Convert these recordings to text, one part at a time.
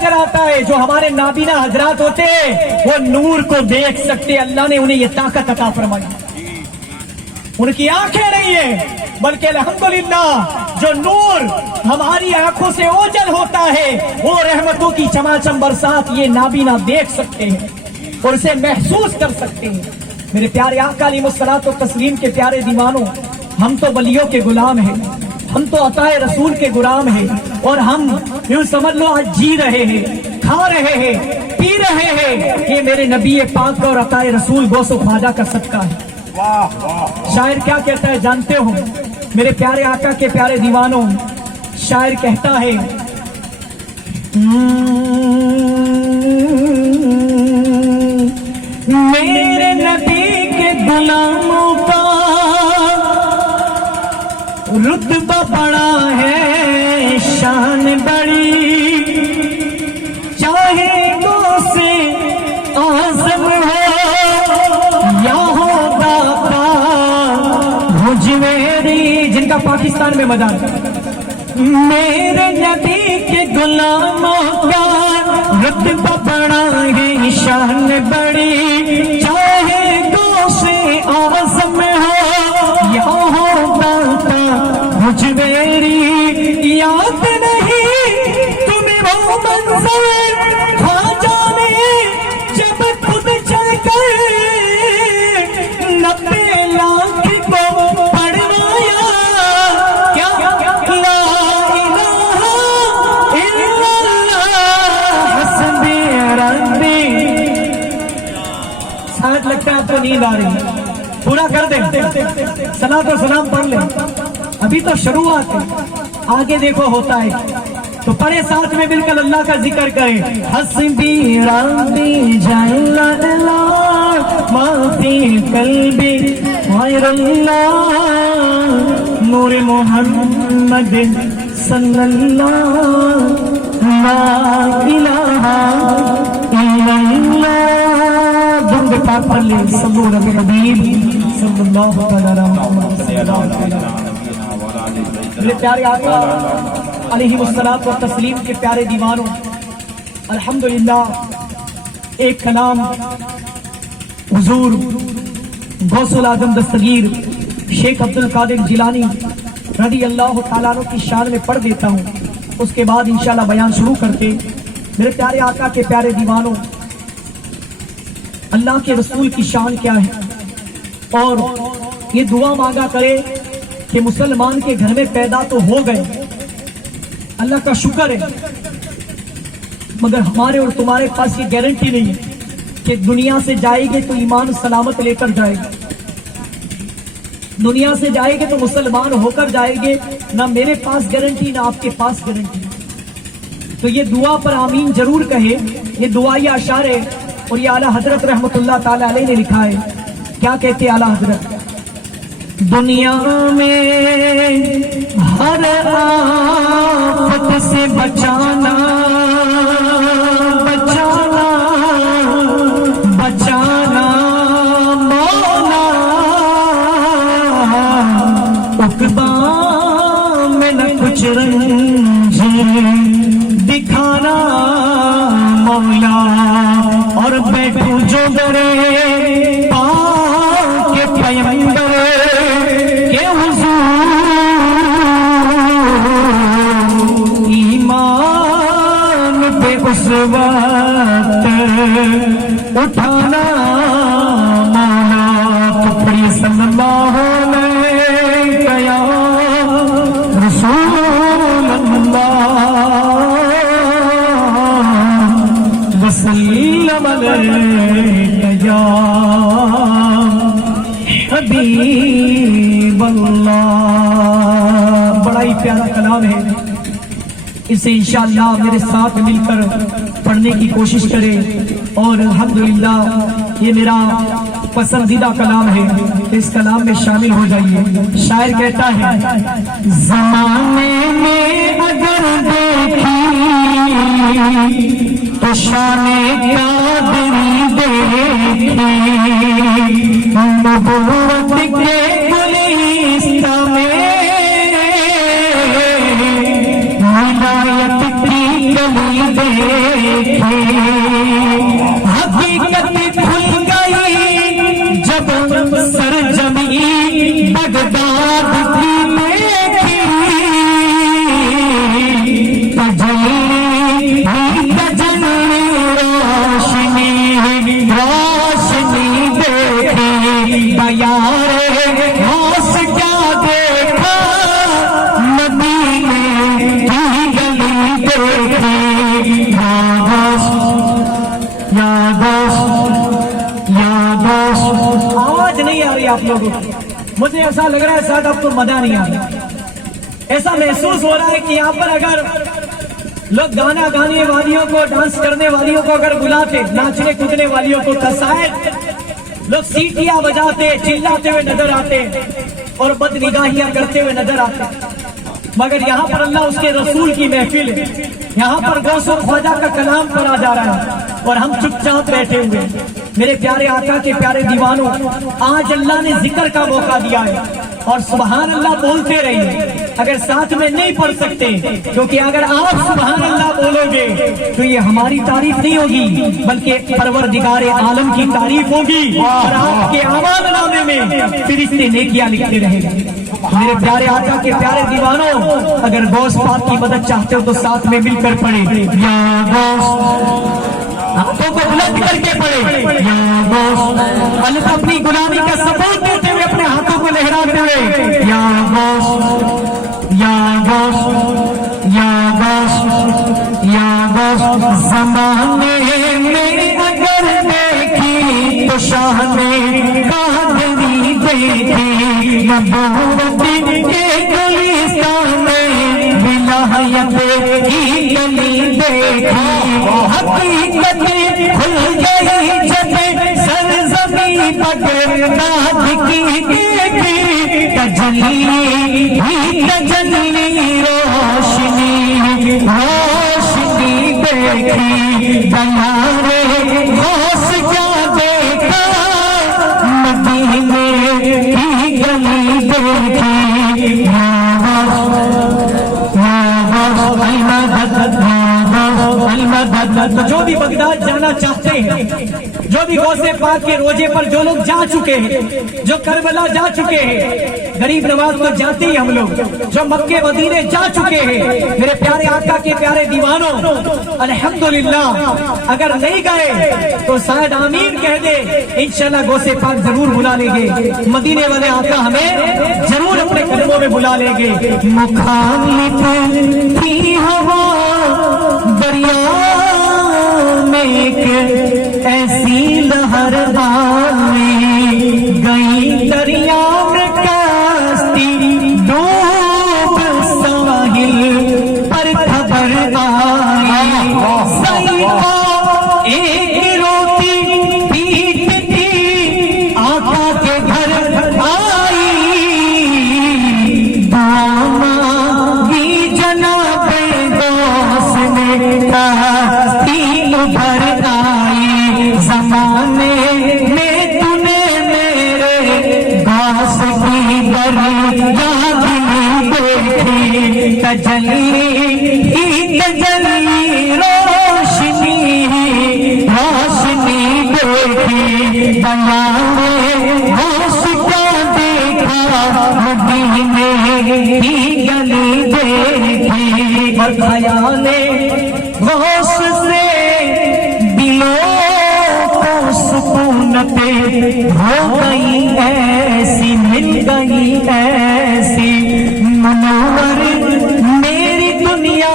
نظر آتا ہے. جو ہمارے نابینا حضرات ہوتے وہ نور کو دیکھ سکتے. اللہ نے انہیں یہ طاقت عطا فرمائی. ان کی آنکھیں نہیں ہیں بلکہ الحمدللہ جو نور ہماری آنکھوں سے اوجل ہوتا ہے وہ رحمتوں کی چماچم برسات یہ نابینا دیکھ سکتے ہیں اور اسے محسوس کر سکتے ہیں. میرے پیارے آقا علیہ الصلوۃ والتسلیم کے پیارے دیوانوں، ہم تو ولیوں کے غلام ہیں، ہم تو عطا رسول کے غلام ہیں، اور ہم یوں سمجھ لو آج جی رہے ہیں، کھا رہے ہیں، پی رہے ہیں. یہ میرے نبی پاک اور عطا رسول غوث و خواجہ کا صدقہ ہے. شاعر کیا کہتا ہے جانتے ہو میرے پیارے آقا کے پیارے دیوانوں؟ شاعر کہتا ہے میرے نبی کے غلاموں کا رتبہ بڑا ہے، شان بڑی، چاہے غوث اعظم ہو یا ہو داتا بھجویری، جن کا پاکستان میں مدار. میرے نبی کے غلاموں کا رتبہ بڑا ہے، شان بڑی، چاہے غوث اعظم ہو یا ہو داتا بھجویری. یاد نہیں تمہیں وہ منظر خواجہ نے جب خود چل کر 90 لاکھ کو پڑھوایا. کیا لا الہ الا اللہ حسبی ربی. ساتھ لگتا ہے تو نیند آ رہی ہے، پورا کر دیں، صلاۃ و سلام پڑھ لیں. ابھی تو شروعات ہے، آگے دیکھو ہوتا ہے. تو پڑھے ساتھ میں مل کر اللہ کا ذکر کریں. حسبی ربی جل اللہ ما فی قلبی غیر اللہ نور محمد صلی اللہ لا الہ الا اللہ. درود پاک پڑھ لیں. صلو علی الحبیب صلی اللہ علیہ وسلم. میرے پیارے آقا علیہ الصلوۃ والتسلیم کے پیارے دیوانوں، الحمدللہ ایک کلام حضور غوث العظم دستگیر شیخ عبد القادر جیلانی رضی اللہ تعالیٰ عنہ کی شان میں پڑھ دیتا ہوں. اس کے بعد انشاءاللہ بیان شروع کرتے. میرے پیارے آقا کے پیارے دیوانوں، اللہ کے رسول کی شان کیا ہے، اور یہ دعا مانگا کرے کہ مسلمان کے گھر میں پیدا تو ہو گئے، اللہ کا شکر ہے، مگر ہمارے اور تمہارے پاس یہ گارنٹی نہیں ہے کہ دنیا سے جائے گے تو ایمان سلامت لے کر جائے گا. دنیا سے جائے گے تو مسلمان ہو کر جائے گے، نہ میرے پاس گارنٹی نہ آپ کے پاس گارنٹی. تو یہ دعا پر آمین ضرور کہے. یہ دعائی اشعار ہے اور یہ اعلیٰ حضرت رحمت اللہ تعالی علیہ نے لکھا ہے. کیا کہتے ہیں اعلیٰ حضرت؟ دنیا میں ہر آفت سے بچانا بچانا بچانا مولا، عقبہ میں نہ کچھ رنج دکھانا مولا، اور بیٹھوں جو درے پاک کے پیغمبر کے حضور، ایمان پہ اس وقت اٹھانا مولا. تو پڑھی صلی اللہ علیہ یا رسول اللہ وسلم علیہ یا حبیب اللہ. بڑا ہی پیارا کلام ہے، اسے انشاءاللہ میرے ساتھ مل کر پڑھنے کی کوشش کرے. اور الحمدللہ یہ میرا پسندیدہ کلام ہے، اس کلام میں شامل ہو جائیے. شاعر کہتا ہے زمانے میں اگر دیکھی تو شان قادری دیکھی، نبوت کے گلستان میں ولایت کی گلی دیکھی، حقیقت کھل گئی جب سرزمین بغداد کی دیکھی، تجلی روشنی روشنی دیکھی، بیارے غوث کیا دیکھا، مدینے کی گلی دیکھی، آواز نہیں آ رہی آپ لوگوں کو، مجھے ایسا لگ رہا ہے شاید آپ کو مزہ نہیں آ رہا، ایسا محسوس ہو رہا ہے کہ یہاں پر اگر لوگ گانا گانے والیوں کو، ڈانس کرنے والیوں کو اگر بلاتے، ناچنے کودنے والیوں کو، شاید لوگ سیٹیاں بجاتے، چلاتے ہوئے نظر آتے اور بد نگاہیاں کرتے ہوئے نظر آتے، مگر یہاں پر اللہ اس کے رسول کی محفل ہے، یہاں پر غوث و خواجہ کا کلام پڑھا جا رہا ہے اور ہم چپ چاپ بیٹھے ہوئے۔ میرے پیارے آقا کے پیارے دیوانوں، آج اللہ نے ذکر کا موقع دیا ہے اور سبحان اللہ بولتے رہیے، اگر ساتھ میں نہیں پڑھ سکتے، کیونکہ اگر آپ سبحان اللہ بولو گے تو یہ ہماری تعریف نہیں ہوگی بلکہ پروردگار عالم کی تعریف ہوگی اور آپ کے اعمال نامے میں فرشتے نیکیاں لکھتے رہیں گے۔ میرے پیارے آقا کے پیارے دیوانوں، اگر غوث پاک کی مدد چاہتے ہو تو ساتھ میں مل کر پڑھیں، یا غوث، ہاتھوں کو بلند کر کے پڑھیں، یا غوث، اللہ اپنی غلامی کا ثبوت دیتے ہوئے اپنے ہاتھوں کو لہراتے ہوئے، یا غوث، یا غوث، یا غوث، یا غوث، زمانے میں اگر دیکھی تو شاہ نے قادری دیکھی، نبوت کے گلستان میں ولایت کی گلی دیکھی، حقیقت کھل گئی جب سرزمین بغداد کی دیکھی، تجلی تجلی روشنی روشنی دیکھی، بیارے غوث کیا دیکھا، مدینے کی گلی دیکھی، تو جو بھی بغداد جانا چاہتے ہیں، جو بھی غوث پاک کے روزے پر جو لوگ جا چکے ہیں، جو کربلا جا چکے ہیں، غریب نواز تو جاتے ہی ہم لوگ، جو مکے مدینے جا چکے ہیں، میرے پیارے آقا کے پیارے دیوانوں، الحمدللہ اگر نہیں گئے تو شاید آمین کہہ دے، انشاءاللہ غوث پاک ضرور بلا لیں گے، مدینے والے آقا ہمیں ضرور اپنے قدموں میں بلا لیں گے۔ مخالف تھی ہوا دریا میں ایک ایسی لہر آئی، گئی دریا میں کشتی ڈوب ساحل پر خبر آئی، سیدہ ایک روتی پیٹ تھی آقا کے گھر آئی، دعا مانگی جناب غوث نے کشتی ابھر آئی، زمانے میں تو نے میرے غوث کی دریا بھی دیکھی، تجلی تجلی روشنی روشنی دیکھی، بیارے غوث کیا دیکھا، مدینے کی گلی دیکھی، اور خیال غوث سے دلوں کو سکونتیں ہو گئی ایسی، مل گئی ایسی، منور میری دنیا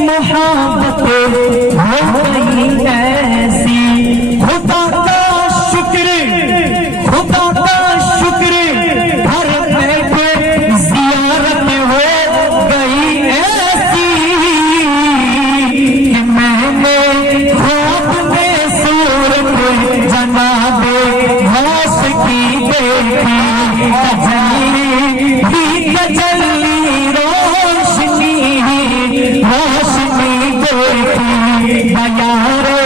محبت ہو گئی ایسی، خدا کا شکر، خدا کا شکر، ہر بیٹھے زیارت ہو گئی ایسی، کہ میں نے خواب میں صورت جناب غوث کی دیکھی، تجلی تجلی روشنی روشنی دیکھی، بیارے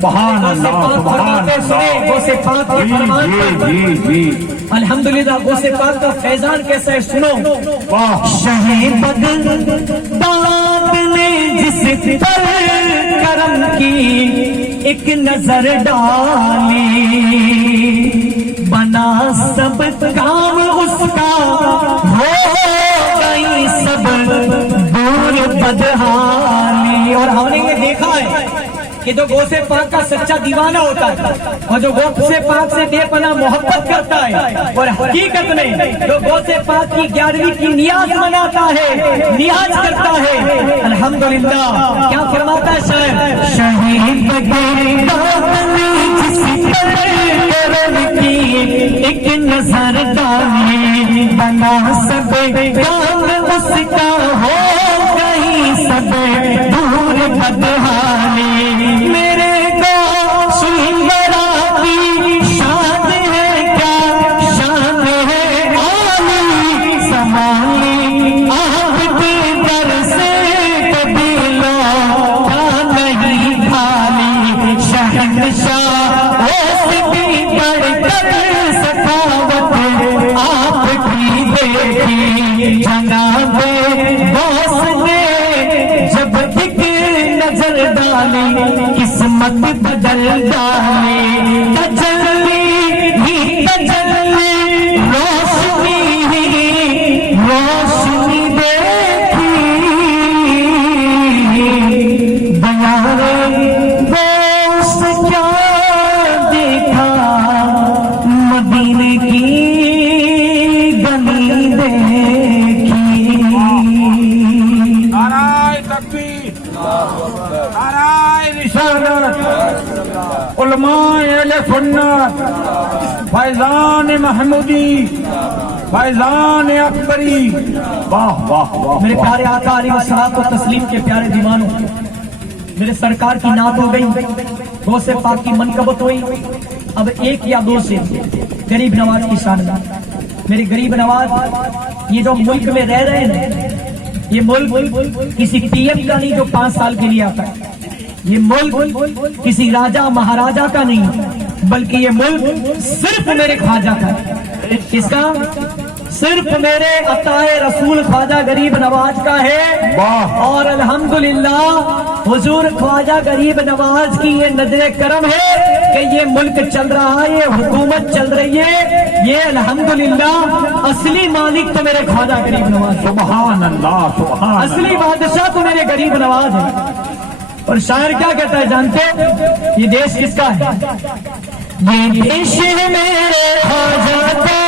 سبحان اللہ سبحان اللہ غوث پاک کے فرمان پر الحمدللہ غوث پاک کا فیضان کیسا ہے سنو. شہ بغداد نے جس پر کرم کی ایک نظر ڈالی بنا سب کام اس کا ہو گئی سب دور بدحالی. اور ہم نے یہ دیکھا ہے کہ جو غوث پاک کا سچا دیوانہ ہوتا ہے اور جو غوث پاک سے بے پناہ محبت کرتا ہے اور حقیقت میں جو غوث پاک کی 11ویں کی نیاز مناتا ہے نیاز کرتا ہے الحمدللہ کیا فرماتا ہے شاعر شہید ایک نظر ڈالی بنا سب کام اس کا ہو گئی سب دور بدحالی. میرے کو سنگرا کی شان ہے کیا شان ہے عالی سمالی آپ کے در سے کبھی لوٹا نہیں خالی. شہنشاہ اس بھی بڑھ کر سخاوت آپ کی دیکھی جناب غوث نے جب ایک نظر ڈالی قسمت بدل ڈالی. تجلی ہی تجلی روشنی ہی روشنی دیکھی بیان غوث کیا دیکھا مدینے کی گلی دیکھی. نعرہ تکبیر نعرہ رسالت علماء اہل سنت فیضان محمودی فیضان اکبری. واہ واہ واہ. میرے پیارے آقا علیہ الصلوۃ والتسلیم کے پیارے دیوانوں میرے سرکار کی نعت ہو گئی غوث پاک کی منقبت ہوئی. اب ایک یا دو سے غریب نواز کی شان میں میرے غریب نواز یہ جو ملک میں رہ رہے ہیں یہ ملک کسی پی ایم کا نہیں جو 5 سال کے لیے آتا ہے. یہ ملک کسی راجہ مہاراجہ کا نہیں بلکہ یہ ملک صرف میرے خواجہ کا ہے. کس کا؟ صرف میرے عطائے رسول خواجہ غریب نواز کا ہے. اور الحمدللہ حضور خواجہ غریب نواز کی یہ نظر کرم ہے کہ یہ ملک چل رہا ہے یہ حکومت چل رہی ہے. یہ الحمدللہ اصلی مالک تو میرے خواجہ غریب نواز. سبحان اللہ سبحان. اصلی بادشاہ تو میرے غریب نواز ہے. اور شاعر کیا کہتا ہے جانتے ہو یہ دیش کس کا ہے؟ یہ دیش میرے خواجہ کا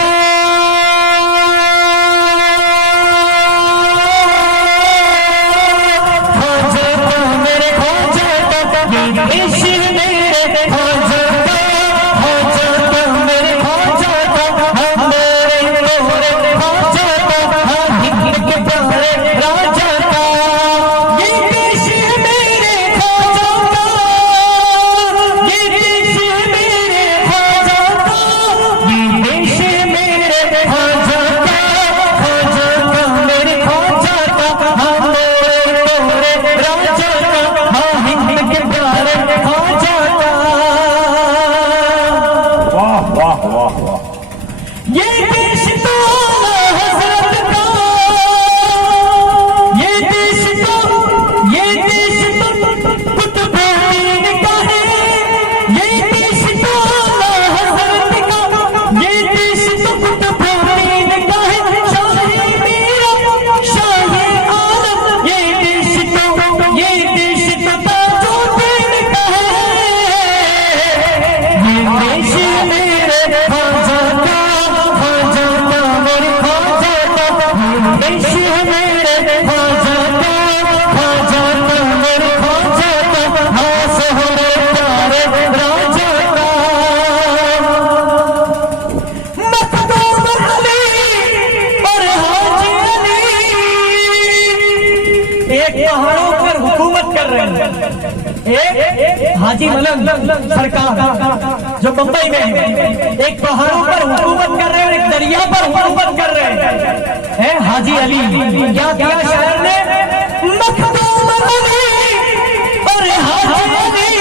حاجی ملنگ سرکار جو بمبئی میں ہے ایک پہاڑوں پر حکومت کر رہے ہیں اور ایک دریا پر حکومت کر رہے ہیں. حاجی علی کیا کیا شاعر نے مخدوم علی اور حاجی علی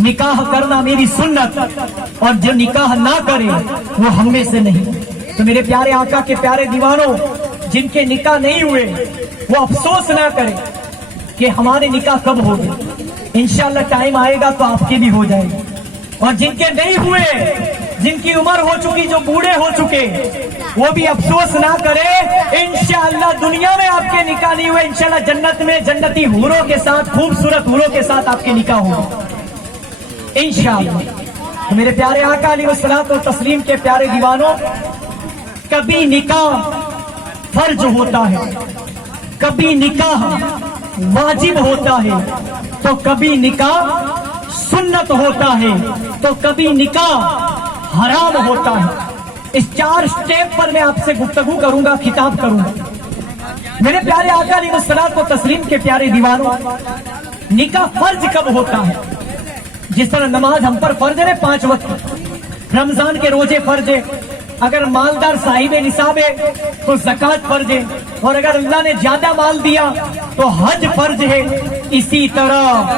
نکاح کرنا میری سنت، اور جو نکاح نہ کرے وہ ہم میں سے نہیں۔ تو میرے پیارے آقا کے پیارے دیوانوں، جن کے نکاح نہیں ہوئے وہ افسوس نہ کرے کہ ہمارے نکاح کب ہوگے، انشاءاللہ ٹائم آئے گا تو آپ کے بھی ہو جائے گا۔ اور جن کے نہیں ہوئے، جن کی عمر ہو چکی، جو بوڑھے ہو چکے، وہ بھی افسوس نہ کرے، انشاءاللہ دنیا میں آپ کے نکاح نہیں ہوئے، انشاءاللہ جنت میں جنتی حوروں کے ساتھ، خوبصورت حوروں کے ساتھ آپ کے نکاح ہوں انشاءاللہ۔ تو میرے پیارے آقا علیہ الصلوۃ والتسلیم کے پیارے دیوانوں، کبھی نکاح فرض ہوتا ہے، کبھی نکاح واجب ہوتا ہے، تو کبھی نکاح سنت ہوتا ہے، تو کبھی نکاح حرام ہوتا ہے۔ اس 4 سٹیپ پر میں آپ سے گفتگو کروں گا، خطاب کروں گا۔ میرے پیارے آقا علیہ الصلوۃ والتسلیم کے پیارے دیوانوں، نکاح فرض کب ہوتا ہے؟ جس طرح نماز ہم پر فرض ہے 5 وقت، رمضان کے روزے فرض ہے، اگر مالدار صاحب نصاب ہے تو زکوٰۃ فرض ہے، اور اگر اللہ نے زیادہ مال دیا تو حج فرض ہے۔ اسی طرح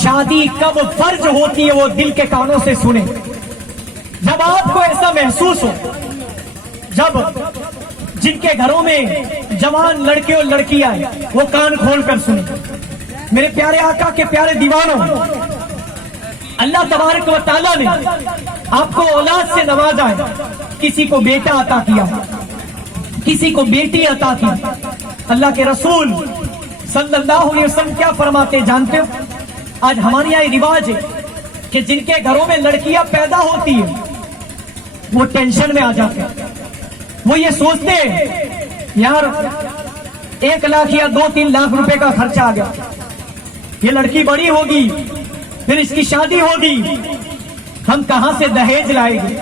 شادی کب فرض ہوتی ہے وہ دل کے کانوں سے سنیں۔ جب آپ کو ایسا محسوس ہو، جب جن کے گھروں میں جوان لڑکے اور لڑکیاں ہیں وہ کان کھول کر سنیں۔ میرے پیارے آقا کے پیارے دیوانوں، اللہ تبارک و تعالیٰ نے آپ کو اولاد سے نوازا ہے، کسی کو بیٹا عطا کیا، کسی کو بیٹی عطا کی۔ اللہ کے رسول صلی اللہ علیہ وسلم کیا فرماتے جانتے ہو؟ آج ہمارے یہاں یہ رواج ہے کہ جن کے گھروں میں لڑکیاں پیدا ہوتی ہیں وہ ٹینشن میں آ جاتے ہیں، وہ یہ سوچتے ہیں یار 1 لاکھ یا 2-3 لاکھ روپے کا خرچہ آ گیا، یہ لڑکی بڑی ہوگی، پھر اس کی شادی ہوگی، ہم کہاں سے دہیج لائیں گے؟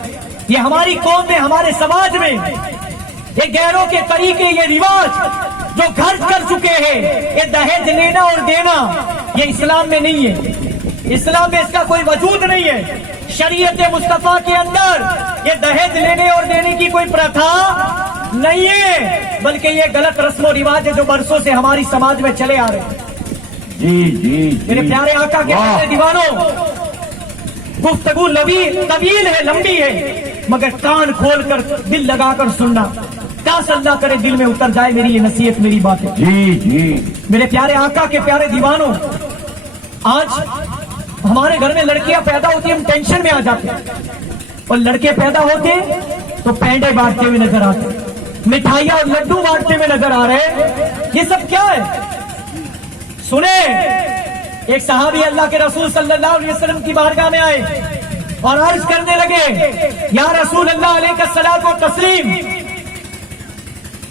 یہ ہماری قوم میں، ہمارے سماج میں یہ غیروں کے طریقے، یہ رواج جو خرچ کر چکے ہیں، یہ دہیج لینا اور دینا، یہ اسلام میں نہیں ہے، اسلام میں اس کا کوئی وجود نہیں ہے۔ شریعت مصطفیٰ کے اندر یہ دہیج لینے اور دینے کی کوئی پرتھا نہیں ہے، بلکہ یہ غلط رسم و رواج ہے جو برسوں سے ہماری سماج میں چلے آ رہے ہیں۔ میرے پیارے آقا کے پیارے دیوانوں، گفتگو طویل ہے، لمبی ہے، مگر کان کھول کر دل لگا کر سننا، کاش اللہ کرے دل میں اتر جائے میری یہ نصیحت، میری باتیں۔ میرے پیارے آقا کے پیارے دیوانوں، آج ہمارے گھر میں لڑکیاں پیدا ہوتی ہیں، ہم ٹینشن میں آ جاتے ہیں، اور لڑکے پیدا ہوتے ہیں تو پینڈے بانٹتے ہوئے نظر آتے ہیں، مٹھائیاں اور لڈو بانٹتے ہوئے نظر آ رہے ہیں، یہ سب کیا ہے؟ سنیں، ایک صحابی اللہ کے رسول صلی اللہ علیہ وسلم کی بارگاہ میں آئے اور عرض کرنے لگے، یا رسول اللہ علیہ الصلوۃ والتسلیم،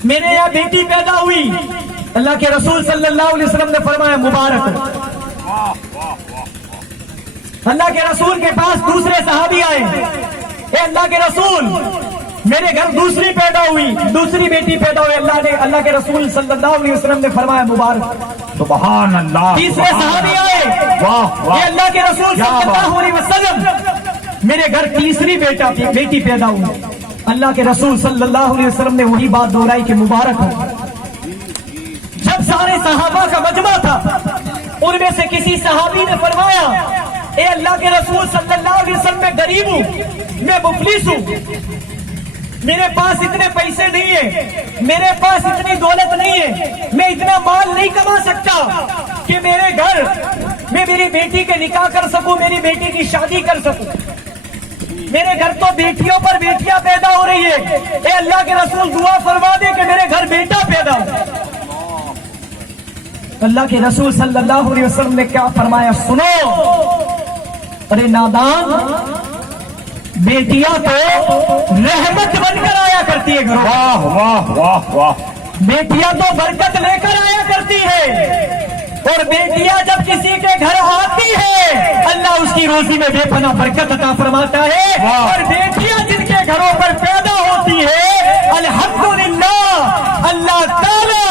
میرے یہاں بیٹی پیدا ہوئی۔ اللہ کے رسول صلی اللہ علیہ وسلم نے فرمایا مبارک ہو۔ اللہ کے رسول کے پاس دوسرے صحابی آئے، اے اللہ کے رسول، میرے گھر دوسری پیدا ہوئی، دوسری بیٹی پیدا ہوئی۔ اللہ کے رسول صلی اللہ علیہ وسلم نے فرمایا مبارک۔ سبحان اللہ۔ تیسرے صحابی آئے، اے اللہ کے رسول صلی اللہ علیہ وسلم، میرے گھر تیسری بیٹی پیدا ہوئی۔ اللہ کے رسول صلی اللہ علیہ وسلم نے وہی بات دہرائی کہ مبارک ہو۔ جب سارے صحابہ کا مجمع تھا، ان میں سے کسی صحابی نے فرمایا، اے اللہ کے رسول صلی اللہ علیہ وسلم، میں غریب ہوں، میں مفلس ہوں، میرے پاس اتنے پیسے نہیں ہیں، میرے پاس اتنی دولت نہیں ہے، میں اتنا مال نہیں کما سکتا کہ میرے گھر میں میری بیٹی کے نکاح کر سکوں، میری بیٹی کی شادی کر سکوں، میرے گھر تو بیٹیوں پر بیٹیاں پیدا ہو رہی ہے، اے اللہ کے رسول دعا فرما دے کہ میرے گھر بیٹا پیدا ہو۔ اللہ کے رسول صلی اللہ علیہ وسلم نے کیا فرمایا سنو، ارے نادان، بیٹیاں تو رحمت بن کر آیا کرتی ہے گھر، واہ واہ واہ واہ، بیٹیاں تو برکت لے کر آیا کرتی ہے، اور بیٹیاں جب کسی کے گھر آتی ہے اللہ اس کی روزی میں بے پناہ برکت عطا فرماتا ہے، اور بیٹیاں جن کے گھروں پر پیدا ہوتی ہے الحمدللہ، اللہ تعالی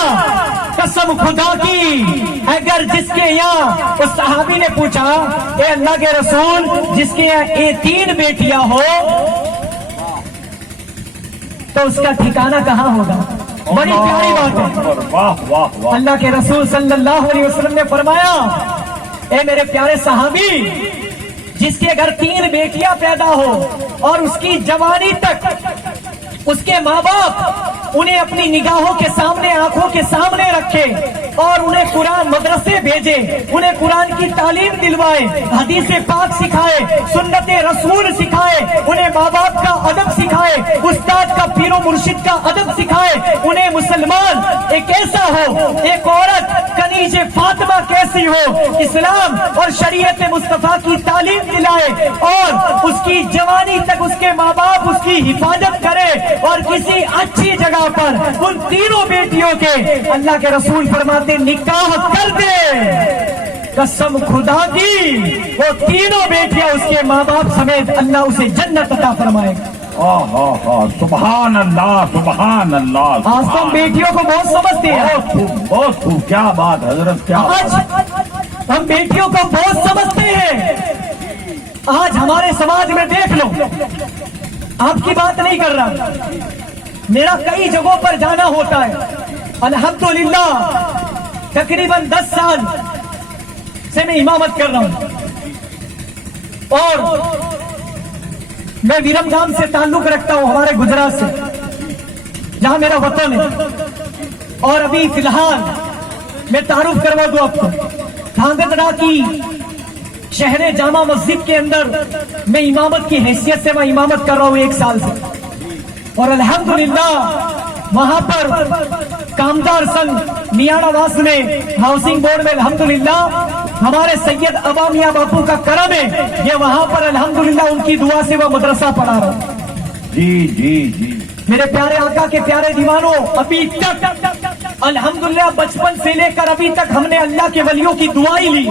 قسم خدا کی، اگر جس کے یہاں اس صحابی نے پوچھا، اے اللہ کے رسول، جس کے یہاں 3 بیٹیاں ہو تو اس کا ٹھکانہ کہاں ہوگا؟ بڑی پیاری بات ہے۔ اللہ کے رسول صلی اللہ علیہ وسلم نے فرمایا، اے میرے پیارے صحابی، جس کے گھر 3 بیٹیاں پیدا ہو اور اس کی جوانی تک اس کے ماں باپ انہیں اپنی نگاہوں کے سامنے آنکھوں کے سامنے رکھے اور انہیں قرآن مدرسے بھیجے, انہیں قرآن کی تعلیم دلوائے, حدیث پاک سکھائے, سنت رسول سکھائے, انہیں ماں باپ کا ادب سکھائے, استاد کا پیر و مرشد کا ادب سکھائے, انہیں مسلمان ایک ایسا ہو, ایک عورت کنیز فاطمہ کیسی ہو, اسلام اور شریعت مصطفیٰ کی تعلیم دلائے اور اس کی جوانی تک اس کے ماں باپ اس کی حفاظت کرے اور کسی اچھی جگہ پر ان 3 بیٹیوں کے اللہ کے رسول فرماتے نکاح کر دے. قسم خدا کی وہ 3 بیٹیاں اس کے ماں باپ سمیت اللہ اسے جنت عطا فرمائے گا. سبحان اللہ سبحان اللہ. آج تو ہم بیٹیوں کو بہت سمجھتے ہیں, بہت خوب, کیا بات حضرت, کیا آج ہم بیٹیوں کو بہت سمجھتے ہیں. آج ہمارے سماج میں دیکھ لو, آپ کی بات نہیں کر رہا, میرا کئی جگہوں پر جانا ہوتا ہے. الحمدللہ تقریباً 10 سال سے میں امامت کر رہا ہوں اور میں ویرم گام سے تعلق رکھتا ہوں, ہمارے گجرات سے, جہاں میرا وطن ہے. اور ابھی فی الحال میں تعارف کروا دوں آپ کو, دھانگدرا کی شہر جامع مسجد کے اندر میں امامت کی حیثیت سے میں امامت کر رہا ہوں 1 سال سے. اور الحمدللہ وہاں پر کامدار سنگھ میاڑا واس میں ہاؤسنگ بورڈ میں الحمدللہ ہمارے سید ابا میاں باپو کا کرم ہے, یہ وہاں پر الحمدللہ ان کی دعا سے وہ مدرسہ پڑھا رہا ہوں. جی جی جی میرے پیارے آقا کے پیارے دیوانوں, ابھی تک الحمدللہ بچپن سے لے کر ابھی تک ہم نے اللہ کے ولیوں کی دعائیں لی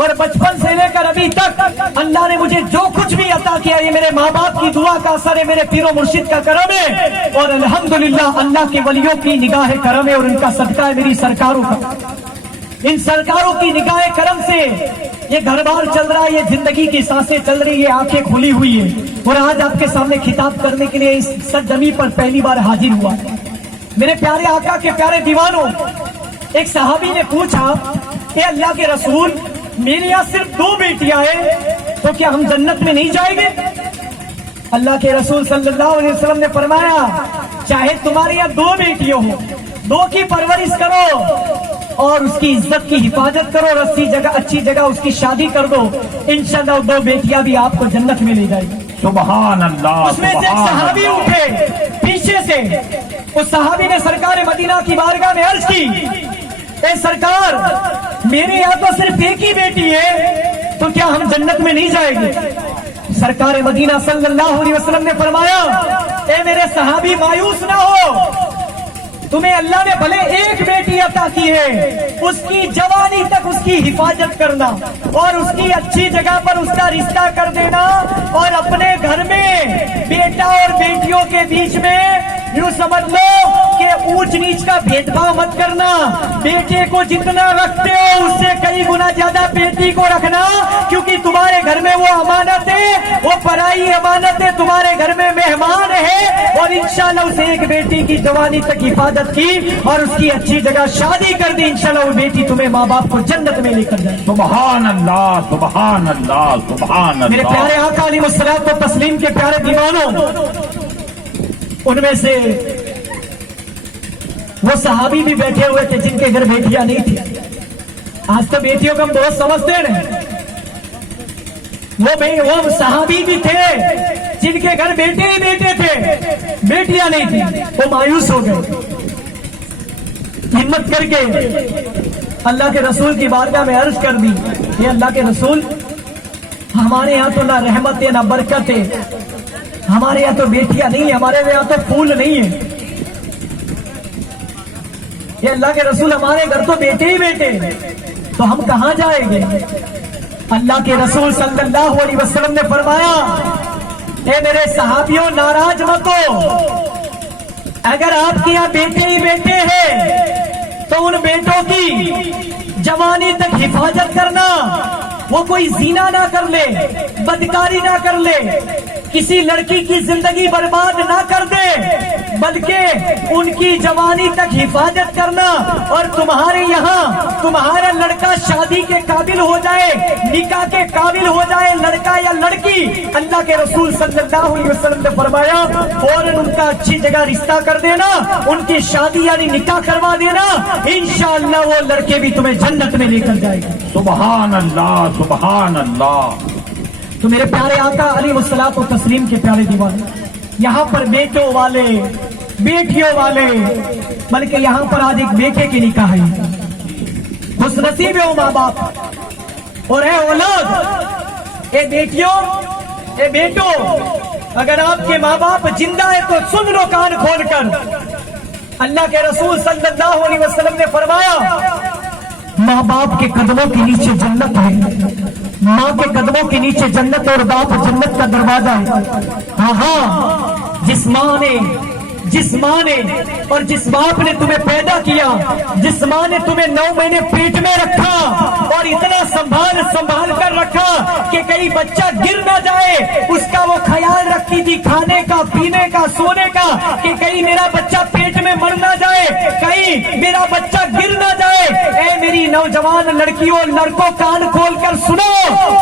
اور بچپن سے لے کر ابھی تک اللہ نے مجھے جو کچھ بھی عطا کیا یہ میرے ماں باپ کی دعا کا اثر ہے, میرے پیر و مرشد کا کرم ہے اور الحمدللہ اللہ کے ولیوں کی نگاہ کرم ہے اور ان کا صدقہ ہے میری سرکاروں کا. ان سرکاروں کی نگاہ کرم سے یہ گھر بار چل رہا ہے, یہ زندگی کی سانسیں چل رہی ہے, آنکھیں کھلی ہوئی ہیں اور آج آپ کے سامنے خطاب کرنے کے لیے اس سرزمین پر پہلی بار حاضر ہوا. میرے پیارے آقا کے پیارے دیوانوں, ایک صحابی نے پوچھا کہ اللہ کے رسول میرے یہاں صرف 2 بیٹیاں ہیں تو کیا ہم جنت میں نہیں جائیں گے؟ اللہ کے رسول صلی اللہ علیہ وسلم نے فرمایا چاہے تمہارے یہاں 2 بیٹیاں ہوں, 2 کی پرورش کرو اور اس کی عزت کی حفاظت کرو اور اچھی جگہ اس کی شادی کر دو, انشاءاللہ 2 بیٹیاں بھی آپ کو جنت میں لے جائیں گی. سبحان اللہ. اس میں سے ایک صحابی اٹھے پیچھے سے, اس صحابی نے سرکار مدینہ کی بارگاہ میں عرض کی اے سرکار میرے یہاں تو صرف 1 ہی بیٹی ہے تو کیا ہم جنت میں نہیں جائیں گے؟ سرکار مدینہ صلی اللہ علیہ وسلم نے فرمایا اے میرے صحابی مایوس نہ ہو, تمہیں اللہ نے بھلے 1 بیٹی عطا کی ہے, اس کی جوانی تک اس کی حفاظت کرنا اور اس کی اچھی جگہ پر اس کا رشتہ کر دینا اور اپنے گھر میں بیٹا اور بیٹیوں کے بیچ میں یوں سمجھ لو کہ اونچ نیچ کا بھید بھاؤ مت کرنا. بیٹے کو جتنا رکھتے ہو اس سے کئی گنا زیادہ بیٹی کو رکھنا, کیونکہ تمہارے گھر میں وہ امانت ہے, وہ پرائی امانت ہے, تمہارے گھر میں مہمان ہے اور انشاءاللہ اسے 1 بیٹی کی جوانی تک حفاظت کی اور اس کی اچھی جگہ شادی کر دی, انشاءاللہ وہ بیٹی تمہیں ماں باپ کو جنت میں لے کر جائے. سبحان اللہ سبحان اللہ سبحان اللہ. میرے پیارے آقا علیہ الصلوۃ والتسلیم کے پیارے دیوانوں, ان میں سے وہ صحابی بھی بیٹھے ہوئے تھے جن کے گھر بیٹیاں نہیں تھی. آج تو بیٹیوں کو ہم بہت سمجھتے ہیں, وہ صحابی بھی تھے جن کے گھر بیٹے ہی بیٹے تھے, بیٹیاں نہیں تھی. وہ مایوس ہو گئے, ہمت کر کے اللہ کے رسول کی بارگاہ میں عرض کر دی کہ اللہ کے رسول ہمارے یہاں تو نہ رحمت ہے نہ برکت ہے, ہمارے یہاں تو بیٹیاں نہیں ہیں, ہمارے یہاں تو پھول نہیں ہیں. یہ اللہ کے رسول ہمارے گھر تو بیٹے ہی بیٹے ہیں, تو ہم کہاں جائیں گے؟ اللہ کے رسول صلی اللہ علیہ وسلم نے فرمایا اے میرے صحابیوں ناراض مت ہو, اگر آپ کے یہاں بیٹے ہی بیٹے ہیں تو ان بیٹوں کی جوانی تک حفاظت کرنا, وہ کوئی زنا نہ کر لے, بدکاری نہ کر لے, کسی لڑکی کی زندگی برباد نہ کر دے، بلکہ ان کی جوانی تک حفاظت کرنا، اور تمہارے یہاں تمہارا لڑکا شادی کے قابل ہو جائے، نکاح کے قابل ہو جائے لڑکا یا لڑکی، اللہ کے رسول صلی اللہ علیہ وسلم نے فرمایا فوراً ان کا اچھی جگہ رشتہ کر دینا، ان کی شادی یعنی نکاح کروا دینا، انشاءاللہ وہ لڑکے بھی تمہیں جنت میں لے کر جائے گا۔ سبحان اللہ سبحان اللہ۔ تو میرے پیارے آقا علیہ الصلوۃ والتسلیم کے پیارے دیوانے، یہاں پر بیٹوں والے بیٹیوں والے، بلکہ یہاں پر آج ایک بیٹے کی نکاح ہے، خوش نصیب ہے وہ ماں باپ اور اے اولاد، اے بیٹیوں اے بیٹوں، اگر آپ کے ماں باپ زندہ ہے تو سن لو کان کھول کر، اللہ کے رسول صلی اللہ علیہ وسلم نے فرمایا ماں باپ کے قدموں کے نیچے جنت ہے، ماں کے قدموں کے نیچے جنت اور باپ جنت کا دروازہ ہے۔ ہاں ہاں، جس ماں نے اور جس باپ نے تمہیں پیدا کیا، جس ماں نے تمہیں 9 مہینے پیٹ میں رکھا اور اتنا سنبھال کر رکھا کہ کہیں بچہ گر نہ جائے، اس کا وہ خیال رکھتی تھی، کھانے کا، پینے کا، سونے کا، کہ کہیں میرا بچہ پیٹ میں مر نہ جائے، کہیں میرا بچہ گر نہ جائے۔ اے میری نوجوان لڑکیوں لڑکوں، کان کھول کر سنو،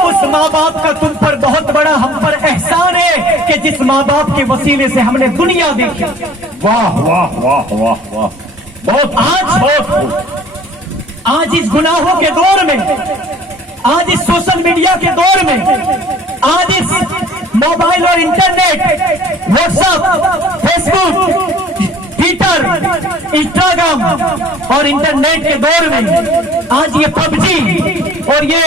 اس ماں باپ کا تم پر بہت بڑا ہم پر احسان ہے کہ جس ماں باپ کے وسیلے سے ہم نے دنیا دیکھی۔ واہ واہ واہ واہ واہ، بہت آج اس گناہوں کے دور میں، آج اس سوشل میڈیا کے دور میں، آج اس موبائل اور انٹرنیٹ، واٹس ایپ، فیس بک، ٹویٹر، انسٹاگرام اور انٹرنیٹ کے دور میں، آج یہ پب جی اور یہ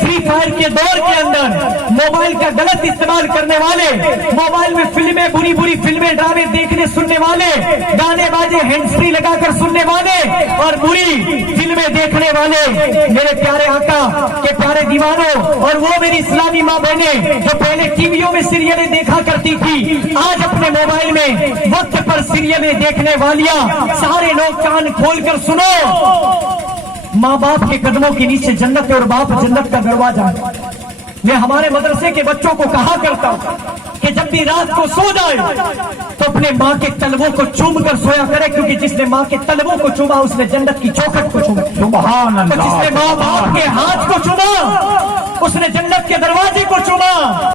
فری فائر کے دور کے اندر موبائل کا غلط استعمال کرنے والے، موبائل میں فلمیں، بری فلمیں، ڈرامے دیکھنے سننے والے، گانے باجے ہینڈ فری لگا کر سننے والے اور بری فلمیں دیکھنے والے، میرے پیارے آقا کے پیارے دیوانوں، اور وہ میری اسلامی ماں بہنیں جو پہلے ٹی ویوں میں سیریلیں دیکھا کرتی تھی، آج اپنے موبائل میں وقت پر سیریلیں دیکھنے والیاں، سارے لوگ کان کھول کر سنو، ماں باپ کے قدموں کے نیچے جنت ہے اور باپ جنت کا دروازہ ہے۔ میں ہمارے مدرسے کے بچوں کو کہا کرتا ہوں کہ جب بھی رات کو سو جائے تو اپنے ماں کے تلووں کو چوم کر سویا کرے، کیونکہ جس نے ماں کے تلووں کو چوما اس نے جنت کی چوکھٹ کو چوما، سبحان اللہ، جس نے ماں باپ کے ہاتھ کو چوما اس نے جنت کے دروازے کو چوما۔